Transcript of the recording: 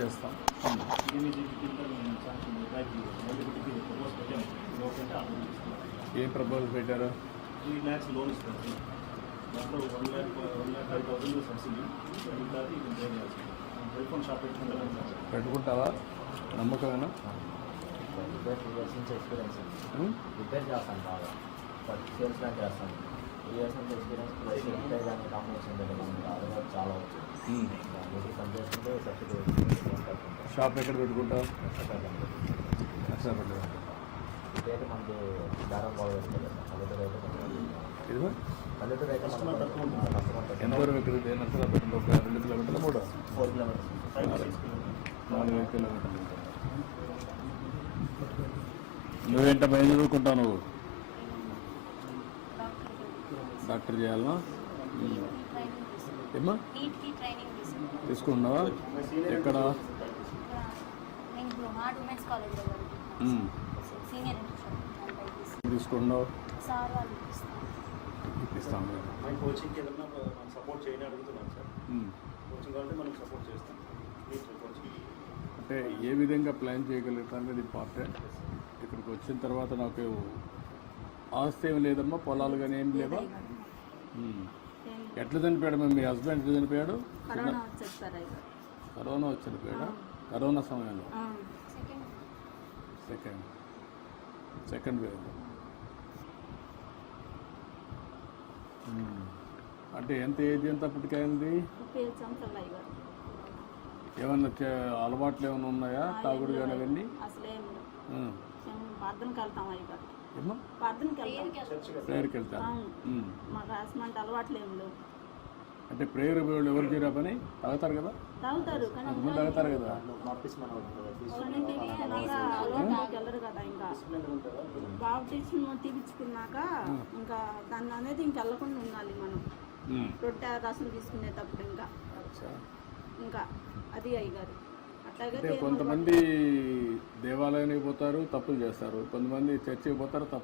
చేస్తాం. ఏం ప్రపోజల్ పెట్టారు? 3 lakhs లోన్ ఇస్తారు. దాంట్లో 1,05,000 సబ్సిడీ, మిగతాది పే చేయాల్సింది. టెలిఫోన్ షాప్ పెట్టుకుంటావా? నమ్మకమేనా? రిపేర్ చేస్తాను బాగా, సేల్స్ మ్యాన్ చేస్తాను. 3 years నుంచి ఎక్స్పీరియన్స్ ప్లస్ రిపేర్ కానీ కాంబినేషన్ అది చాలా వచ్చింది. మీరు పని చేసుకుంటే సబ్సిడీ షాప్ ఎక్కడ పెట్టుకుంటావు? రిపేర్ మనకి దారం బాగా వస్తుంది. పల్లెటూరు అయితే ఇదిగో పల్లెటూరు అయితే కస్టమర్ తక్కువ ఉంటుంది. ఎంత వరకు ఎక్కడ నర్సరాపేట ఒక 2 కిలోమీటర్లు 4 kilometers. 4 కిలోమీటర్లు. నువ్వేంటమ్మా ఏం చదువుకుంటావు? నువ్వు డాక్టర్ చేయాలనా? ఏమ్మా తీసుకుంటున్నావా? ఎక్కడ? తీసుకుంటున్నావు? ఇప్పిస్తాము. కోచింగ్కి ఏదన్నా మనం సపోర్ట్ చేయని అడుగుతున్నాం సార్. కోచింగ్ అంటే మనం సపోర్ట్ చేస్తాం. కోచింగ్ అంటే ఏ విధంగా ప్లాన్ చేయగలుగుతాను అనేది ఇంపార్టెంట్. ఇక్కడికి వచ్చిన తర్వాత నాకు ఆస్తి ఏమి లేదమ్మా, పొలాలు కానీ ఏం లేవా? ఎట్లా చనిపోయాడు మీ హస్బెండ్? ఎట్లా చనిపోయాడు? కరోనా వచ్చి చనిపోయాడా? కరోనా సమయంలో సెకండ్ వేవ్. అంటే ఎంత ఏజ్ ఎంత అప్పటికైంది? ఏమన్నా అలవాట్లు ఏమైనా ఉన్నాయా? తాగుడు కానీ అవన్నీ? ప్రేయర్కి వెళ్తాను. అంటే ప్రేయర్ ఎవరు చేయరా పని? తాగుతారు కదా? ముందు తాగుతారు కదా? బాప్టిజం తీపించుకున్నాక ఇంకా దాన్ని అనేది ఇంకెళ్ళకుండా ఉండాలి మనం. రొట్టె రసం తీసుకునేటప్పుడు ఇంకా అది అయ్యగారు అంటే కొంతమంది దేవాలయానికి పోతారు, తప్పులు చేస్తారు. కొంతమంది చర్చికి పోతారు, తప్పు